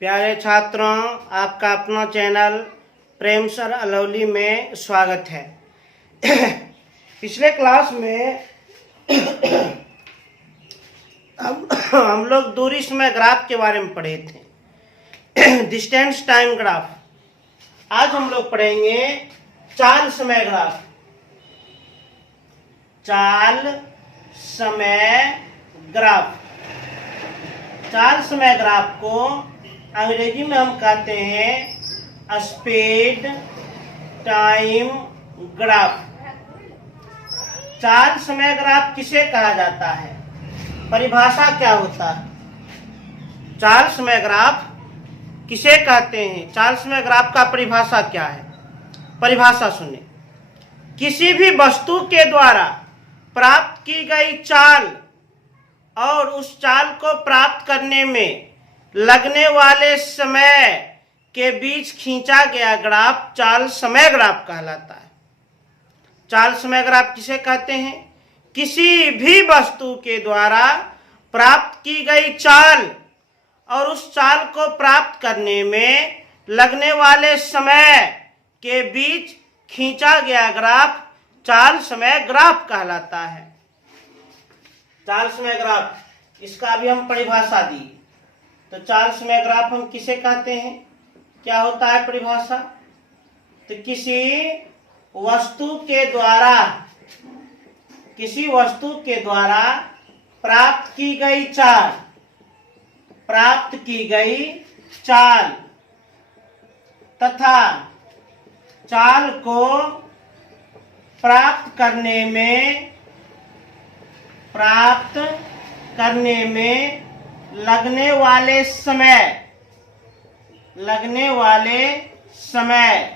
प्यारे छात्रों, आपका अपना चैनल प्रेम सर अलौली में स्वागत है। पिछले क्लास में हम लोग दूरी समय ग्राफ के बारे में पढ़े थे, डिस्टेंस टाइम ग्राफ। आज हम लोग पढ़ेंगे चाल समय ग्राफ। चाल समय ग्राफ। चाल समय ग्राफ को अंग्रेजी में हम कहते हैं स्पीड टाइम ग्राफ। चाल समय ग्राफ किसे कहा जाता है? परिभाषा क्या होता है? चाल समय ग्राफ किसे कहते हैं? चाल समय ग्राफ का परिभाषा क्या है? परिभाषा सुनिए। किसी भी वस्तु के द्वारा प्राप्त की गई चाल और उस चाल को प्राप्त करने में लगने वाले समय के बीच खींचा गया ग्राफ चाल समय ग्राफ कहलाता है। चाल समय ग्राफ किसे कहते हैं? किसी भी वस्तु के द्वारा प्राप्त की गई चाल और उस चाल को प्राप्त करने में लगने वाले समय के बीच खींचा गया ग्राफ चाल समय ग्राफ कहलाता है। चाल समय ग्राफ, इसका भी हम परिभाषा दी। तो चाल समय ग्राफ हम किसे कहते हैं? क्या होता है परिभाषा? तो किसी वस्तु के द्वारा प्राप्त की गई चाल तथा चाल को प्राप्त करने में लगने वाले समय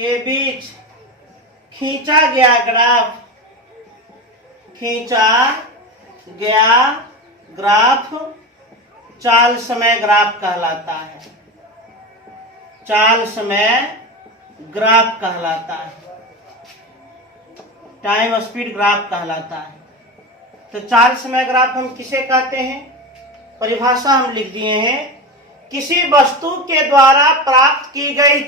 के बीच खींचा गया ग्राफ चाल समय ग्राफ कहलाता है। चाल समय ग्राफ कहलाता है, टाइम स्पीड ग्राफ कहलाता है। तो चाल समय ग्राफ हम किसे कहते हैं? परिभाषा हम लिख दिए हैं। किसी वस्तु के द्वारा प्राप्त की गई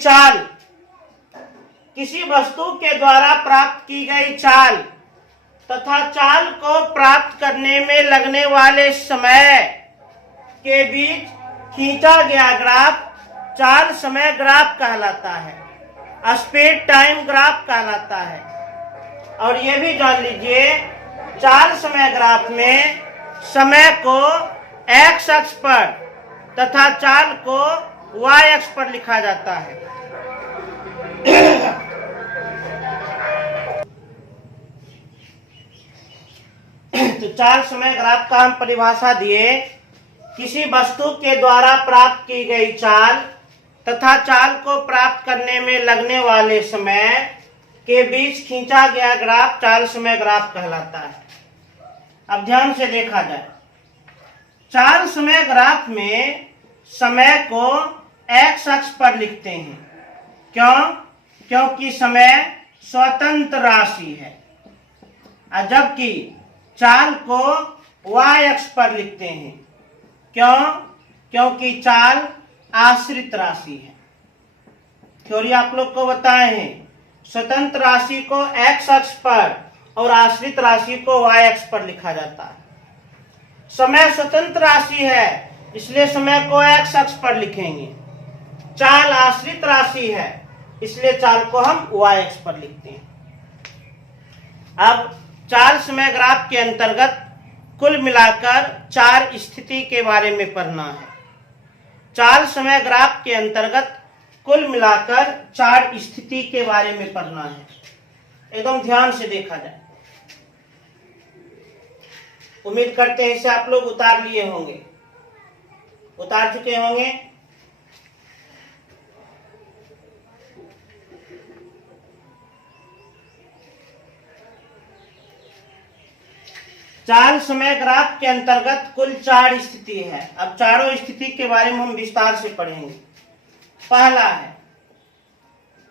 चाल तथा चाल को प्राप्त करने में लगने वाले समय के बीच खींचा गया ग्राफ चाल समय ग्राफ कहलाता है, स्पीड टाइम ग्राफ कहलाता है। और ये भी जान लीजिए, चाल समय ग्राफ में समय को x अक्ष पर तथा चाल को y अक्ष पर लिखा जाता है। तो चाल समय ग्राफ का हम परिभाषा दिए। किसी वस्तु के द्वारा प्राप्त की गई चाल तथा चाल को प्राप्त करने में लगने वाले समय के बीच खींचा गया ग्राफ चाल समय ग्राफ कहलाता है। अब ध्यान से देखा जाए, चाल समय ग्राफ में समय को x अक्ष पर लिखते हैं। क्यों? क्योंकि समय स्वतंत्र राशि है। जबकि चाल को y अक्ष पर लिखते हैं। क्यों? क्योंकि चाल आश्रित राशि है। थ्योरी आप लोग को बताए हैं, स्वतंत्र राशि को x अक्ष पर और आश्रित राशि को y अक्ष पर लिखा जाता है। समय स्वतंत्र राशि है, इसलिए समय को x अक्ष पर लिखेंगे। चाल आश्रित राशि है, इसलिए चाल को हम y अक्ष पर लिखते हैं। अब चाल समय ग्राफ के अंतर्गत कुल मिलाकर 4 स्थिति के बारे में पढ़ना है। चाल समय ग्राफ के अंतर्गत कुल मिलाकर 4 स्थिति के बारे में पढ़ना है। एकदम ध्यान से देखा जाए। उम्मीद करते हैं इसे आप लोग उतार लिए होंगे, उतार चुके होंगे। चाल समय ग्राफ के अंतर्गत कुल 4 स्थिति है। अब चारों स्थिति के बारे में हम विस्तार से पढ़ेंगे। पहला है,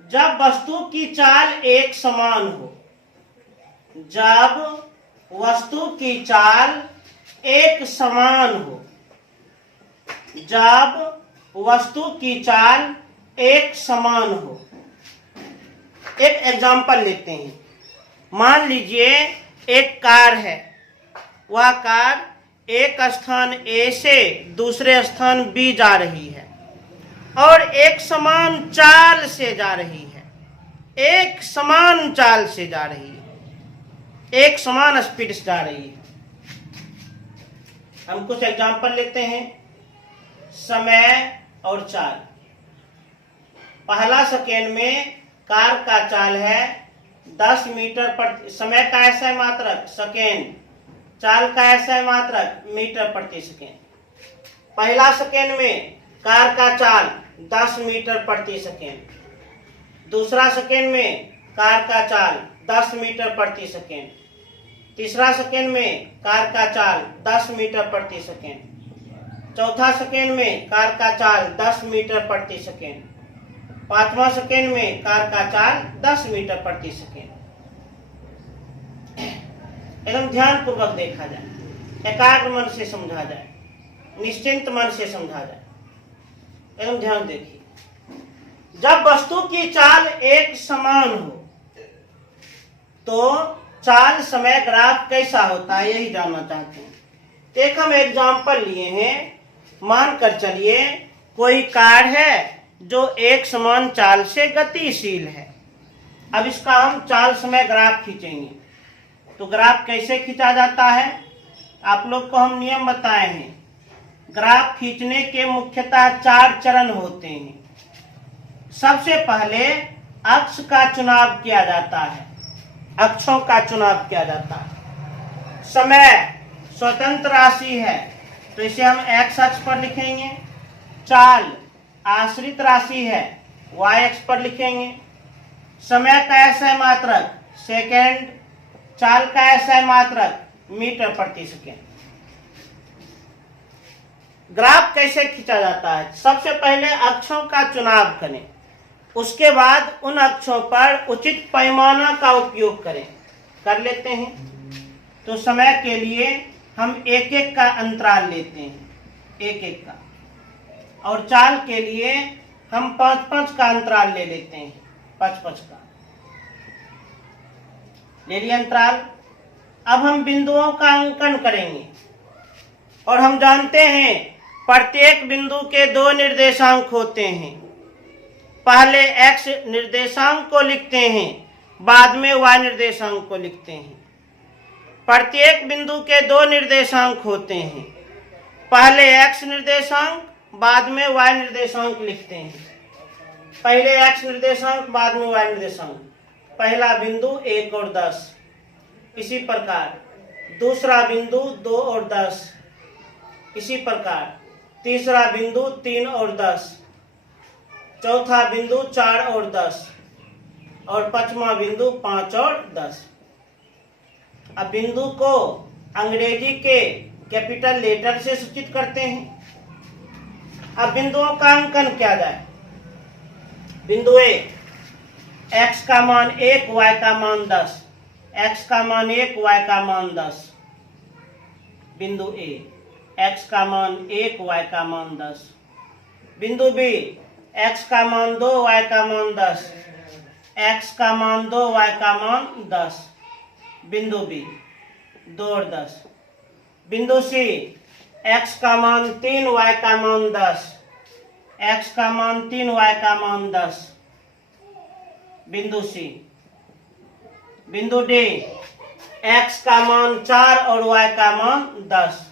जब वस्तु की चाल एक समान हो। जब वस्तु की चाल एक समान हो। जब वस्तु की चाल एक समान हो। एक एग्जांपल लेते हैं। मान लीजिए एक कार है, वह कार एक स्थान ए से दूसरे स्थान बी जा रही है और एक समान चाल से जा रही है, एक समान चाल से जा रही है, एक समान स्पीड से जा रही है। हम कुछ एग्जांपल लेते हैं। समय और चाल। पहला सेकेंड में कार का चाल है 10 मीटर प्रति, समय का ऐसा मात्रक सेकेंड, चाल का ऐसा मात्रक मीटर प्रति सेकेंड। पहला सेकेंड में कार का चाल 10 मीटर प्रति सेकेंड। दूसरा सेकेंड में कार का चाल 10 मीटर प्रति सेकेंड। तीसरा सेकेंड में कार का चाल 10 मीटर प्रति सेकेंड। चौथा सेकेंड में कार का चाल 10 मीटर प्रति सेकेंड। पांचवा सेकेंड में कार का चाल 10 मीटर प्रति सेकेंड। एकदम ध्यान पूर्वक देखा जाए, एकाग्र मन से समझा जाए, निश्चिंत मन से समझा जाए। एकदम ध्यान देखिए। जब वस्तु की चाल एक समान हो तो चाल समय ग्राफ कैसा होता है, यही जानना चाहते हैं। एक हम एग्जांपल लिए हैं। मान कर चलिए कोई कार है जो एक समान चाल से गतिशील है। अब इसका हम चाल समय ग्राफ खींचेंगे। तो ग्राफ कैसे खींचा जाता है, आप लोग को हम नियम बताए हैं। ग्राफ खींचने के मुख्यतः 4 चरण होते हैं। सबसे पहले अक्ष का चुनाव किया जाता है, अक्षों का चुनाव किया जाता है। समय स्वतंत्र राशि है तो इसे हम एक्स अक्ष पर लिखेंगे। चाल आश्रित राशि है, वाई अक्ष पर लिखेंगे। समय का ऐसा मात्रक सेकेंड, चाल का ऐसा मात्रक मीटर प्रति सेकेंड। ग्राफ कैसे खींचा जाता है, सबसे पहले अक्षों का चुनाव करें, उसके बाद उन अक्षों पर उचित पैमाना का उपयोग करें। कर लेते हैं। तो समय के लिए हम एक एक का अंतराल लेते हैं, एक एक का, और चाल के लिए हम 5-5 का अंतराल ले लेते हैं, 5-5 का ले लिया अंतराल। अब हम बिंदुओं का अंकन करेंगे और हम जानते हैं प्रत्येक बिंदु के 2 निर्देशांक होते हैं। पहले x निर्देशांक को लिखते हैं, बाद में y निर्देशांक को लिखते हैं। प्रत्येक बिंदु के 2 निर्देशांक होते हैं। पहले x निर्देशांक, बाद में y निर्देशांक लिखते हैं। पहले x निर्देशांक, बाद में y निर्देशांक। पहला बिंदु 1 और 10, इसी प्रकार दूसरा बिंदु 2 और 10, इसी प्रकार तीसरा बिंदु 3 और 10, चौथा बिंदु 4 और 10 और पांचवा बिंदु 5 और 10। अब बिंदु को अंग्रेजी के कैपिटल लेटर से सूचित करते हैं। अब बिंदुओं का अंकन किया जाए। बिंदु ए, x का मान 1, y का मान 10, x का मान 1, y का मान 10। बिंदु ए, x का मान 1, y का मान 10। बिंदु बी, x का मान 2, y का मान 10, x का मान 2, y का मान 10। बिंदु बी 2 और 10। बिंदु सी, x का मान 3, y का मान 10, x का मान 3, y का मान 10। बिंदु सी। बिंदु डी, x का मान 4 और y का मान 10,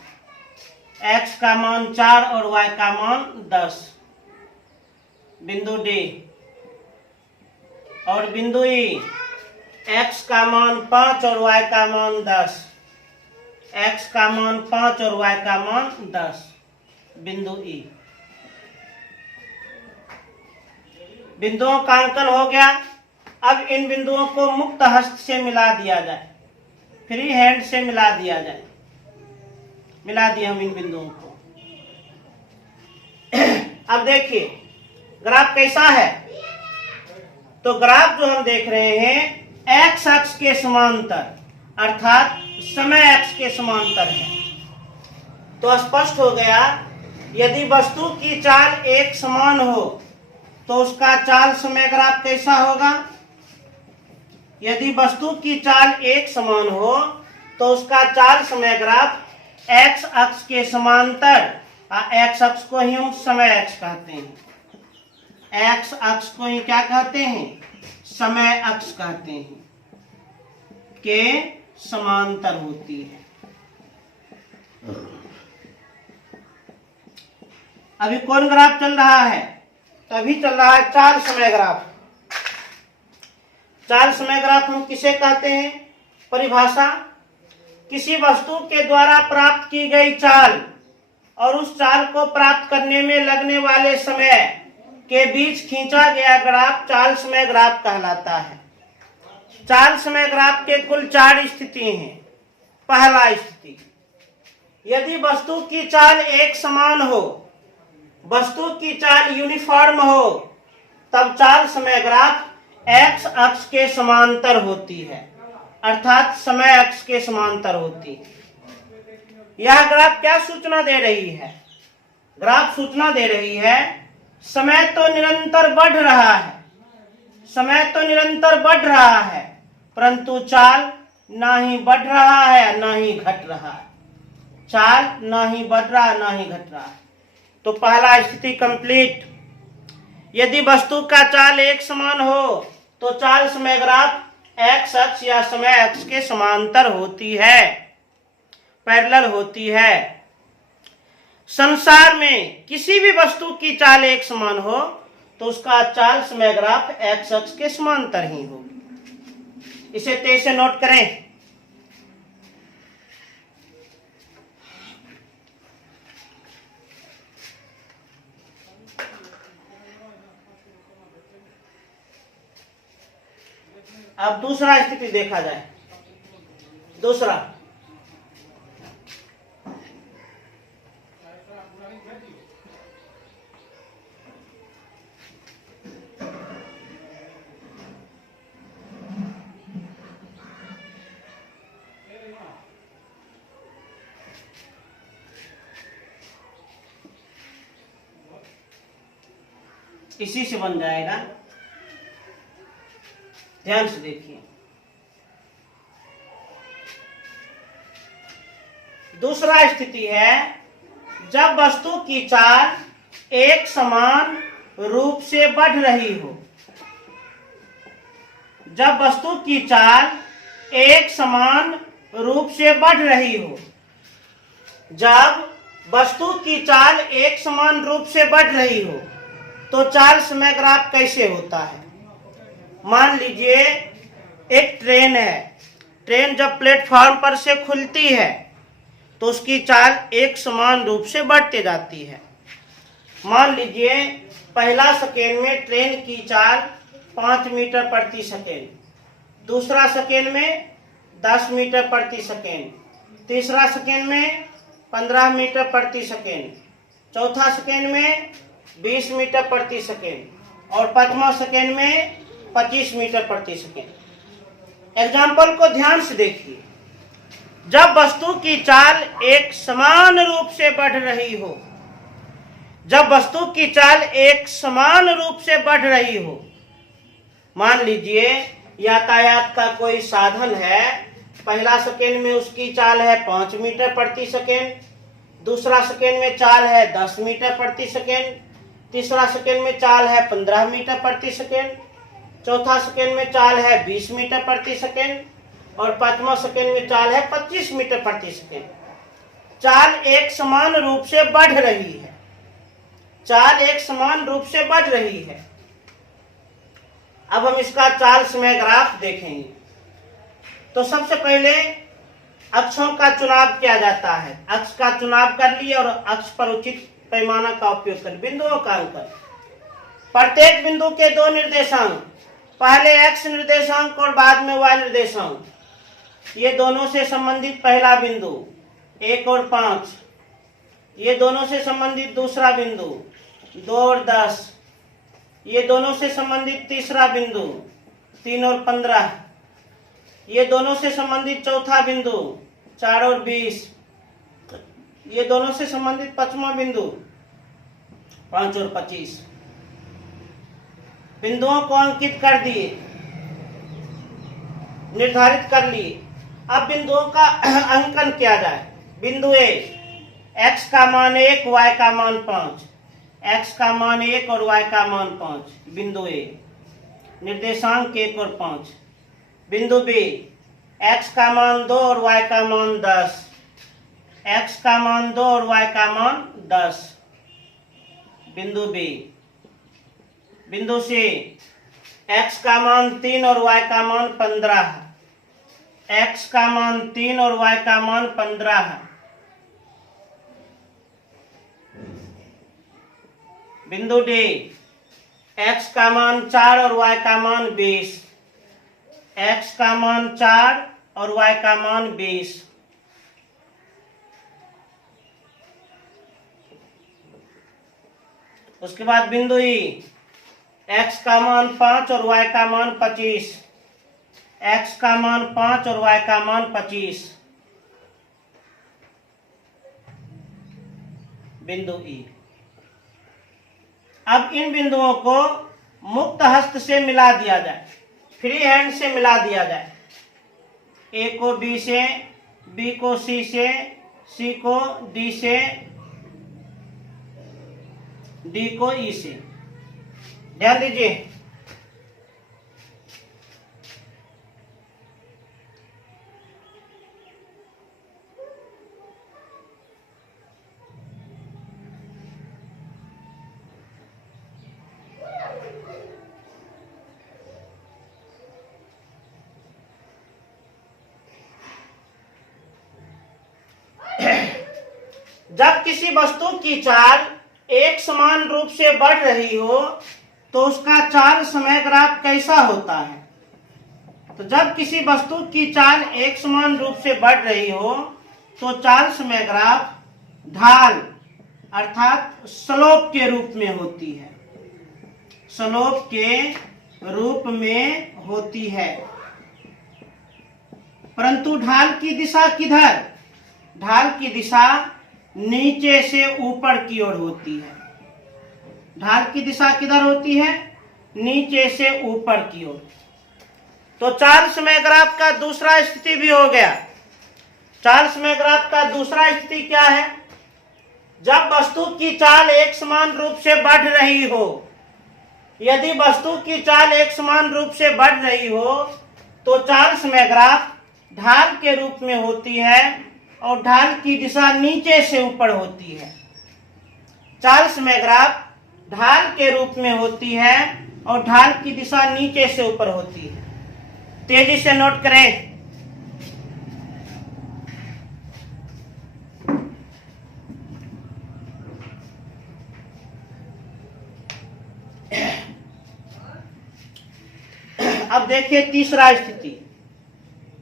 x का मान 4 और y का मान 10। बिंदु डी। और बिंदु ई, x का मान 5 और y का मान 10, x का मान 5 और y का मान 10। बिंदु ई। बिंदुओं का अंकन हो गया। अब इन बिंदुओं को मुक्त हस्त से मिला दिया जाए, फ्री हैंड से मिला दिया जाए। मिला दिया हम इन बिंदुओं को। अब देखिए ग्राफ कैसा है। तो ग्राफ जो हम देख रहे हैं x अक्ष के समांतर, अर्थात समय अक्ष के समांतर है। तो स्पष्ट हो गया, यदि वस्तु की चाल एक समान हो तो उसका चाल समय ग्राफ कैसा होगा? यदि वस्तु की चाल एक समान हो तो उसका चाल समय ग्राफ एक्स अक्ष के समांतर, एक्स अक्ष को ही हम समय अक्ष कहते हैं, एक्स अक्ष को ही क्या कहते हैं? समय अक्ष कहते हैं, के समांतर होती है। अभी कौन ग्राफ चल रहा है? तो अभी चल रहा है चाल समय ग्राफ। चाल समय ग्राफ हम किसे कहते हैं? परिभाषा, किसी वस्तु के द्वारा प्राप्त की गई चाल और उस चाल को प्राप्त करने में लगने वाले समय के बीच खींचा गया ग्राफ चाल समय ग्राफ कहलाता है। चाल समय ग्राफ के कुल 4 स्थिति हैं। पहला स्थिति, यदि वस्तु की चाल एक समान हो, वस्तु की चाल यूनिफॉर्म हो, तब चाल समय ग्राफ एक्स अक्ष के समांतर होती है, अर्थात समय अक्ष के समांतर होती है। यह ग्राफ क्या सूचना दे रही है? ग्राफ सूचना दे रही है समय तो निरंतर बढ़ रहा है, समय तो निरंतर बढ़ रहा है, परंतु चाल ना ही बढ़ रहा है ना ही घट रहा है। चाल ना ही बढ़ रहा है ना ही घट रहा है। तो पहला स्थिति कंप्लीट। यदि वस्तु का चाल एक समान हो तो चाल समय ग्राफ एक्स अक्ष या समय अक्ष के समांतर होती है, पैरेलल होती है। संसार में किसी भी वस्तु की चाल एक समान हो तो उसका चाल समय ग्राफ एक्स अक्ष के समांतर ही होगी। इसे तेज से नोट करें। अब दूसरा स्थिति देखा जाए। दूसरा, इसी से बन जाएगा, ध्यान से देखिए। दूसरा स्थिति है जब वस्तु की चाल एक समान रूप से बढ़ रही हो। जब वस्तु की चाल एक समान रूप से बढ़ रही हो। जब वस्तु की चाल एक समान रूप से बढ़ रही हो तो चाल समय ग्राफ कैसे होता है? मान लीजिए एक ट्रेन है। ट्रेन जब प्लेटफॉर्म पर से खुलती है तो उसकी चाल एक समान रूप से बढ़ते जाती है। मान लीजिए पहला सेकेंड में ट्रेन की चाल 5 मीटर प्रति सेकेंड, दूसरा सेकेंड में 10 मीटर प्रति सेकेंड, तीसरा सेकेंड में 15 मीटर प्रति सेकेंड, चौथा सेकेंड में 20 मीटर प्रति सेकेंड और पांचवा सेकेंड में 25 मीटर प्रति सेकेंड। एग्जाम्पल को ध्यान से देखिए। जब वस्तु की चाल एक समान रूप से बढ़ रही हो, जब वस्तु की चाल एक समान रूप से बढ़ रही हो, मान लीजिए यातायात का कोई साधन है, पहला सेकेंड में उसकी चाल है 5 मीटर प्रति सेकेंड, दूसरा सेकेंड में चाल है 10 मीटर प्रति सेकेंड, तीसरा सेकेंड में चाल है 15 मीटर प्रति सेकेंड, चौथा सेकेंड में चाल है 20 मीटर प्रति सेकेंड और पांचवा सेकेंड में चाल है 25 मीटर प्रति सेकेंड। चाल एक समान रूप से बढ़ रही है। चाल एक समान रूप से बढ़ रही है। अब हम इसका चाल समय ग्राफ देखेंगे। तो सबसे पहले अक्षों का चुनाव किया जाता है। अक्ष का चुनाव कर लिए और अक्ष पर उचित पैमाना का उपयोग कर बिंदुओं का अंकन। प्रत्येक बिंदु के 2 निर्देशांक, पहले x निर्देशांक और बाद में y निर्देशांक, ये दोनों से संबंधित पहला बिंदु 1 और 5, ये दोनों से संबंधित दूसरा बिंदु 2 और 10, ये दोनों से संबंधित तीसरा बिंदु 3 और 15, ये दोनों से संबंधित चौथा बिंदु 4 और 20, ये दोनों से संबंधित पांचवा बिंदु 5 और 25। बिंदुओं को अंकित कर दिए, निर्धारित कर लिए। अब बिंदुओं का अंकन किया जाए। बिंदु ए, x का मान 1, y का मान 5, x का मान 1 और y का मान 5, बिंदु ए। निर्देशांक 1 और 5। बिंदु बी, x का मान 2 और y का मान 10, x का मान 2 और y का मान 10, बिंदु बी। बिंदु सी, x का मान 3 और y का मान 15, x का मान 3 और y का मान 15, बिंदु डी, x का मान 4 और y का मान 20, x का मान 4 और y का मान 20, उसके बाद बिंदु ई, x का मान 5 और y का मान 25, x का मान 5 और y का मान 25, बिंदु ई। अब इन बिंदुओं को मुक्त हस्त से मिला दिया जाए, फ्री हैंड से मिला दिया जाए। ए को बी से, बी को सी से, सी को डी से, डी को ई से। ध्यान दीजिए, जब किसी वस्तु की चाल एक समान रूप से बढ़ रही हो तो उसका चाल समय ग्राफ कैसा होता है? तो जब किसी वस्तु की चाल एक समान रूप से बढ़ रही हो तो चाल समय ग्राफ ढाल अर्थात स्लोप के रूप में होती है, स्लोप के रूप में होती है। परंतु ढाल की दिशा किधर? ढाल की दिशा नीचे से ऊपर की ओर होती है। ढाल की दिशा किधर होती है? नीचे से ऊपर की ओर। तो चाल समय ग्राफ का दूसरा स्थिति भी हो गया। चाल समय ग्राफ का दूसरा स्थिति क्या है? जब वस्तु की चाल एक समान रूप से बढ़ रही हो। यदि वस्तु की चाल एक समान रूप से बढ़ रही हो तो चाल समय ग्राफ ढाल के रूप में होती है और ढाल की दिशा नीचे से ऊपर होती है। चाल समय ग्राफ ढाल के रूप में होती है और ढाल की दिशा नीचे से ऊपर होती है। तेजी से नोट करें। अब देखिए तीसरा स्थिति।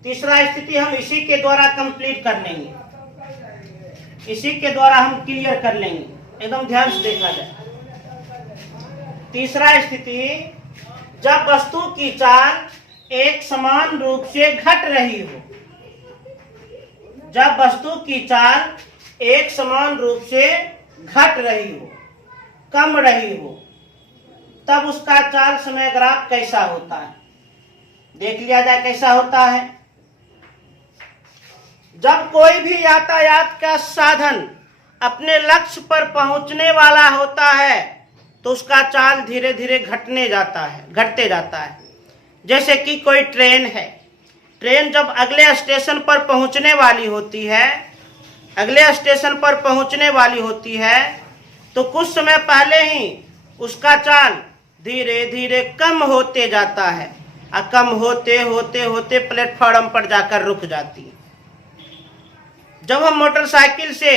तीसरा स्थिति हम इसी के द्वारा कंप्लीट कर लेंगे, इसी के द्वारा हम क्लियर कर लेंगे। एकदम ध्यान से देखा जाए। तीसरा स्थिति, जब वस्तु की चाल एक समान रूप से घट रही हो। जब वस्तु की चाल एक समान रूप से घट रही हो, कम रही हो, तब उसका चाल समय ग्राफ कैसा होता है? देख लिया जाए कैसा होता है। जब कोई भी यातायात का साधन अपने लक्ष्य पर पहुंचने वाला होता है तो उसका चाल धीरे धीरे घटते जाता है। जैसे कि कोई ट्रेन है। ट्रेन जब अगले स्टेशन पर पहुंचने वाली होती है, अगले स्टेशन पर पहुंचने वाली होती है तो कुछ समय पहले ही उसका चाल धीरे धीरे कम होते जाता है और कम होते होते होते प्लेटफॉर्म पर जाकर रुक जाती है। जब हम मोटरसाइकिल से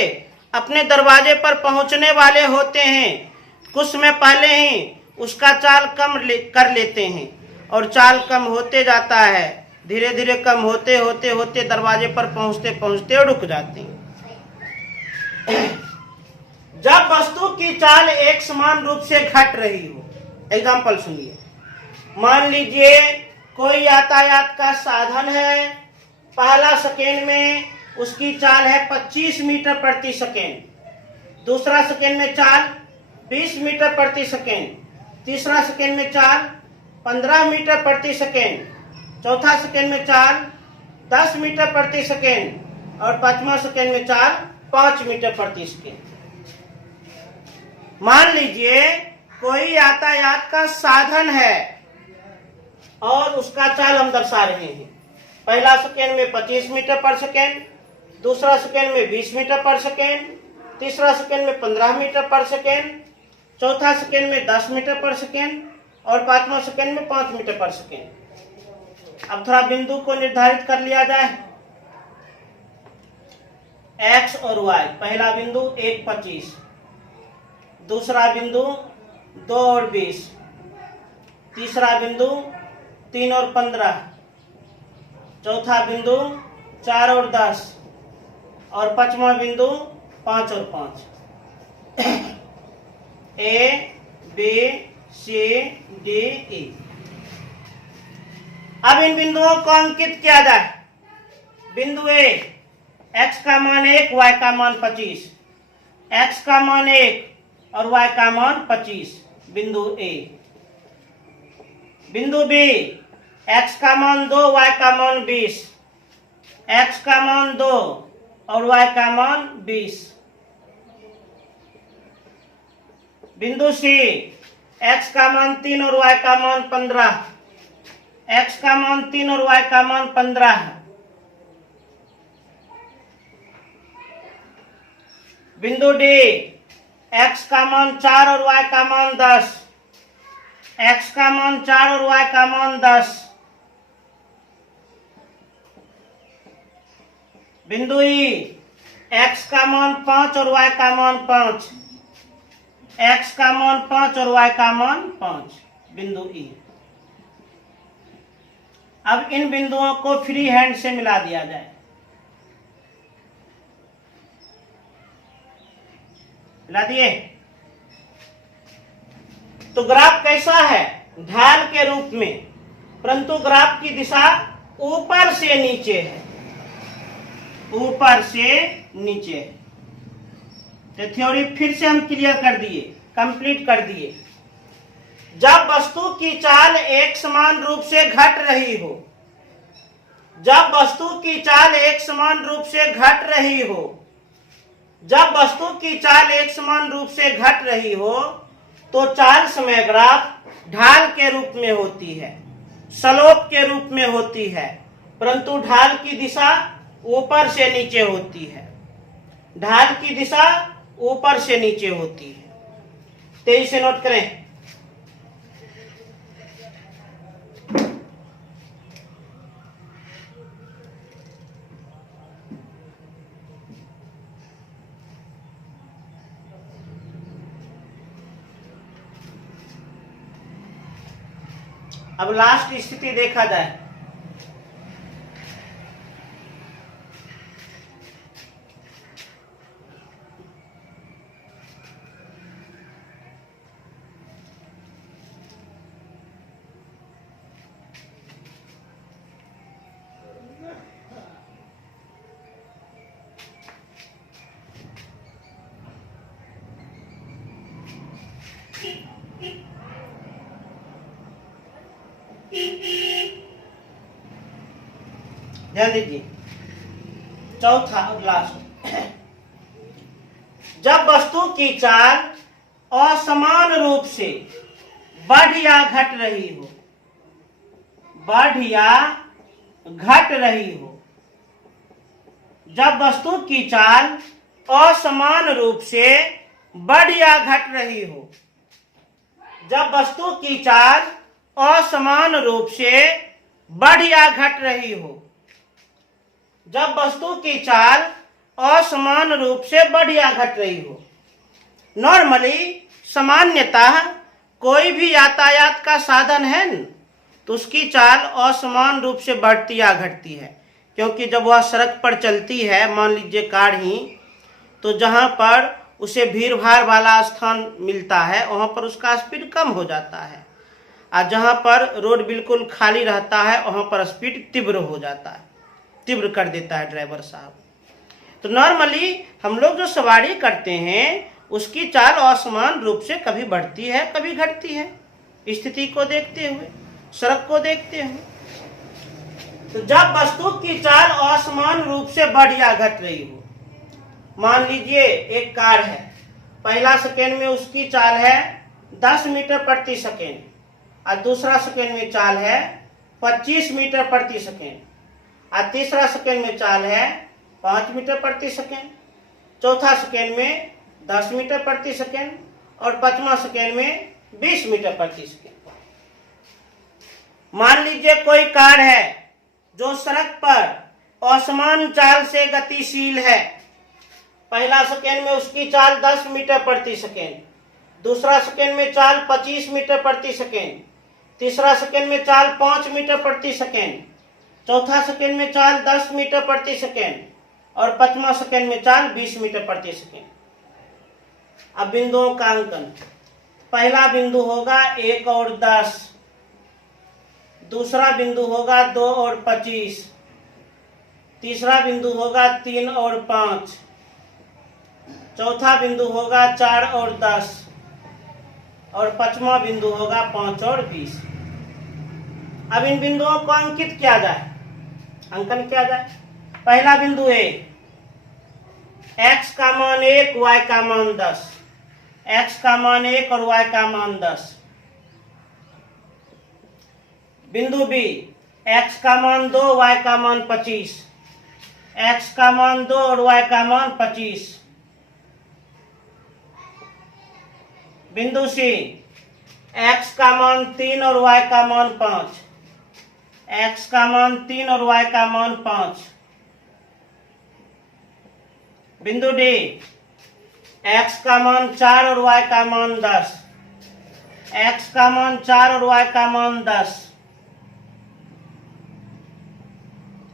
अपने दरवाजे पर पहुंचने वाले होते हैं, कुछ समय पहले ही उसका चाल कम कर लेते हैं और चाल कम होते जाता है, धीरे धीरे कम होते होते होते दरवाजे पर पहुंचते पहुंचते रुक जाते हैं। जब वस्तु की चाल एक समान रूप से घट रही हो, एग्जाम्पल सुनिए। मान लीजिए कोई यातायात का साधन है, पहला सेकेंड में उसकी चाल है 25 मीटर प्रति सेकेंड। दूसरा सेकेंड में चाल 20 मीटर प्रति सेकेंड। तीसरा सेकेंड में चाल 15 मीटर प्रति सेकेंड। चौथा सेकेंड में चाल 10 मीटर प्रति सेकेंड और पांचवा सेकेंड में चाल 5 मीटर प्रति सेकेंड। मान लीजिए कोई यातायात का साधन है और उसका चाल हम दर्शा रहे हैं। पहला सेकेंड में 25 मीटर पर सेकेंड, दूसरा सेकेंड में 20 मीटर पर सेकेंड, तीसरा सेकेंड में 15 मीटर पर सेकेंड, चौथा सेकेंड में 10 मीटर पर सेकेंड और पांचवा सेकेंड में 5 मीटर पर सेकेंड। अब थोड़ा बिंदु को निर्धारित कर लिया जाए, x और y। पहला बिंदु 1:25, दूसरा बिंदु 2 और 20, तीसरा बिंदु 3 और 15, चौथा बिंदु 4 और 10 और पांचवा बिंदु 5 और 5। A B C D E। अब इन बिंदुओं को अंकित किया जाए। बिंदु ए, x का मान 1, y का मान 25, x का मान 1 और y का मान 25, बिंदु ए। बिंदु बी, x का मान 2, y का मान 20, x का मान 2 और y का मान 20। बिंदु सी, x का मान 3 और y का मान 15, x का मान 3 और y का मान 15 है। बिंदु डी, x का मान 4 और y का मान 10, x का मान 4 और y का मान 10। बिंदु ई, x का मान 5 और y का मान 5, x का मान 5 और y का मान 5, बिंदु ई। अब इन बिंदुओं को फ्री हैंड से मिला दिया जाए। मिला दिए तो ग्राफ कैसा है? ढाल के रूप में, परंतु ग्राफ की दिशा ऊपर से नीचे है, ऊपर से नीचे है। तो थ्योरी फिर से हम क्लियर कर दिए, कंप्लीट कर दिए। जब वस्तु की चाल एक समान रूप से घट रही हो, जब वस्तु की चाल एक समान रूप से घट रही हो, जब वस्तु की चाल एक समान रूप से घट रही हो तो चाल समय ग्राफ ढाल के रूप में होती है, स्लोप के रूप में होती है, परंतु ढाल की दिशा ऊपर से नीचे होती है। ढाल की दिशा ऊपर से नीचे होती है। तेजी से नोट करें। अब लास्ट स्थिति देखा जाए। ध्यान दीजिए, चौथा और लास्ट। जब वस्तु की चाल असमान रूप से बढ़ या घट रही हो, बढ़ या घट रही हो, जब वस्तु की चाल असमान रूप से बढ़ या घट रही हो, जब वस्तु की चाल असमान रूप से बढ़ या घट रही हो, जब वस्तु की चाल असमान रूप से बढ़ या घट रही हो। नॉर्मली, सामान्यतः कोई भी यातायात का साधन है न, तो उसकी चाल असमान रूप से बढ़ती या घटती है, क्योंकि जब वह सड़क पर चलती है, मान लीजिए कार ही, तो जहां पर उसे भीड़ भाड़ वाला स्थान मिलता है वहां पर उसका स्पीड कम हो जाता है, और जहां पर रोड बिल्कुल खाली रहता है वहां पर स्पीड तीव्र हो जाता है, तीव्र कर देता है ड्राइवर साहब। तो नॉर्मली हम लोग जो सवारी करते हैं उसकी चाल असमान रूप से कभी बढ़ती है कभी घटती है, स्थिति को देखते हुए, सड़क को देखते हुए। तो जब वस्तु की चाल असमान रूप से बढ़ या घट रही हो, मान लीजिए एक कार है, पहला सेकेंड में उसकी चाल है 10 मीटर प्रति सेकेंड और दूसरा सेकेंड में चाल है 25 मीटर प्रति सेकेंड और तीसरा सेकेंड में चाल है 5 मीटर प्रति सेकेंड, चौथा सेकेंड में 10 मीटर प्रति सेकेंड और पांचवा सेकेंड में 20 मीटर प्रति सेकेंड। मान लीजिए कोई कार है जो सड़क पर असमान चाल से गतिशील है, पहला सेकेंड में उसकी चाल 10 मीटर प्रति सेकेंड, दूसरा सेकेंड में चाल 25 मीटर प्रति सेकेंड, तीसरा सेकेंड में चाल 5 मीटर प्रति सेकेंड, चौथा सेकेंड में चाल 10 मीटर प्रति सेकेंड और पांचवा सेकेंड में चाल 20 मीटर प्रति सेकेंड। अब बिंदुओं का अंकन, पहला बिंदु होगा 1 और 10, दूसरा बिंदु होगा 2 और 25, तीसरा बिंदु होगा 3 और 5, चौथा बिंदु होगा 4 और 10 और पांचवा बिंदु होगा 5 और 20। अब इन बिंदुओं को अंकित किया जाए, अंकन किया जाए। पहला बिंदु ए, x का मान 1, y का मान 10, x का मान 1 और y का मान 10। बिंदु बी, x का मान 2, y का मान 25, x का मान 2 और y का मान 25। बिंदु सी, x का मान 3 और y का मान 5, x का मान 3 और y का मान 5। बिंदु डी, x का मान 4 और y का मान 10, x का मान 4 और y का मान 10।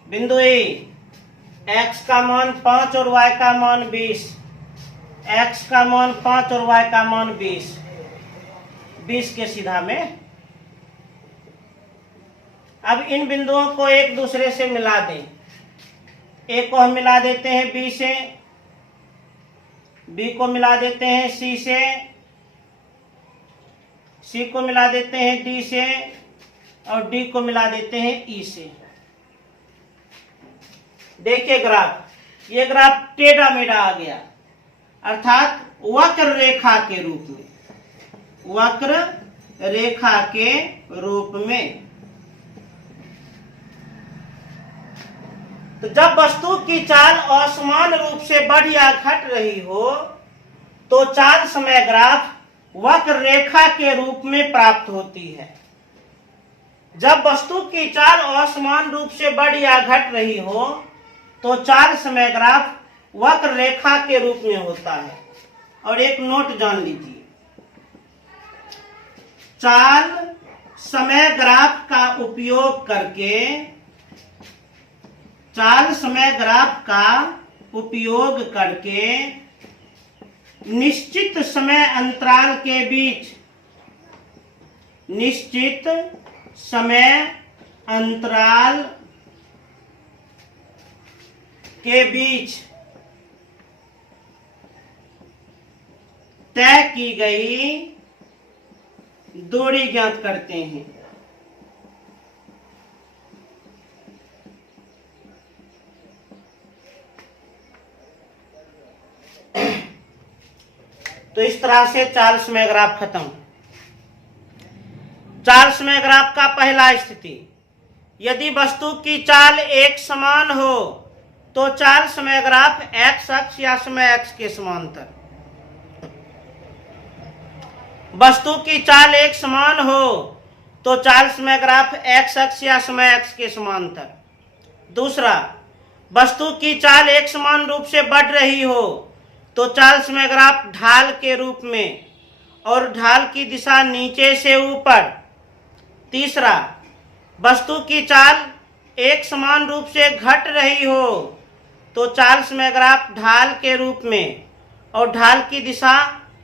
बिंदु ई, x का मान 5 और y का मान 20, x का मान 5 और y का मान 20, 20 के सीधा में। अब इन बिंदुओं को एक दूसरे से मिला दें, ए को हम मिला देते हैं बी से, बी को मिला देते हैं सी से, सी को मिला देते हैं डी से और डी को मिला देते हैं ई से। देखिए ग्राफ, ये ग्राफ टेढ़ा मेढ़ा आ गया, अर्थात वक्र रेखा के रूप में, वक्र रेखा के रूप में। तो जब वस्तु की चाल असमान रूप से बढ़ या घट रही हो तो चाल समय ग्राफ वक्र रेखा के रूप में प्राप्त होती है। जब वस्तु की चाल असमान रूप से बढ़ या घट रही हो तो चाल समय ग्राफ वक्र रेखा के रूप में होता है। और एक नोट जान लीजिए, चाल समय ग्राफ का उपयोग करके, चाल समय ग्राफ का उपयोग करके निश्चित समय अंतराल के बीच, निश्चित समय अंतराल के बीच तय की गई दूरी ज्ञात करते हैं। तो इस तरह से चाल समय ग्राफ खत्म। चाल समय ग्राफ का पहला स्थिति, यदि वस्तु की चाल एक समान हो तो चाल समय ग्राफ x अक्ष या समय अक्ष के समांतर। वस्तु की चाल एक समान हो तो चाल समय ग्राफ x अक्ष या समय अक्ष के समांतर। दूसरा, वस्तु की चाल एक समान रूप से बढ़ रही हो तो चाल समय ग्राफ ढाल के रूप में और ढाल की दिशा नीचे से ऊपर। तीसरा, वस्तु की चाल एक समान रूप से घट रही हो तो चाल समय ग्राफ ढाल के रूप में और ढाल की दिशा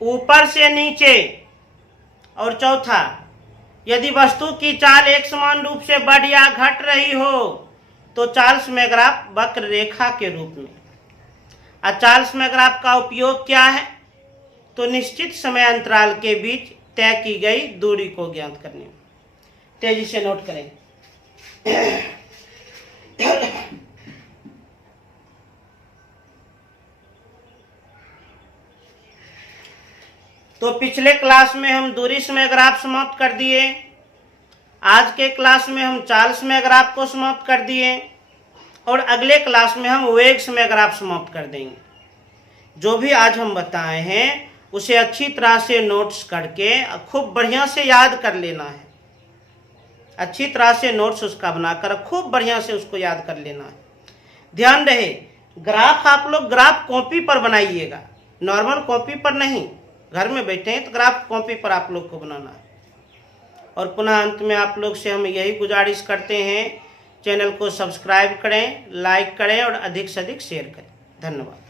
ऊपर से नीचे। और चौथा, यदि वस्तु की चाल एक समान रूप से बढ़ या घट रही हो तो चाल समय ग्राफ वक्र रेखा के रूप में। चाल समय ग्राफ का उपयोग क्या है? तो निश्चित समय अंतराल के बीच तय की गई दूरी को ज्ञात करने में। तेजी से नोट करें। तो पिछले क्लास में हम दूरी समय ग्राफ समाप्त कर दिए। आज के क्लास में हम चाल समय ग्राफ को समाप्त कर दिए और अगले क्लास में हम वेग समय ग्राफ समाप्त कर देंगे। जो भी आज हम बताए हैं उसे अच्छी तरह से नोट्स करके खूब बढ़िया से याद कर लेना है। अच्छी तरह से नोट्स उसका बनाकर खूब बढ़िया से उसको याद कर लेना है। ध्यान रहे, ग्राफ आप लोग ग्राफ कॉपी पर बनाइएगा, नॉर्मल कॉपी पर नहीं। घर में बैठे हैं तो ग्राफ कॉपी पर आप लोग को बनाना है। और पुनः अंत में आप लोग से हम यही गुजारिश करते हैं, चैनल को सब्सक्राइब करें, लाइक करें और अधिक से अधिक शेयर करें। धन्यवाद।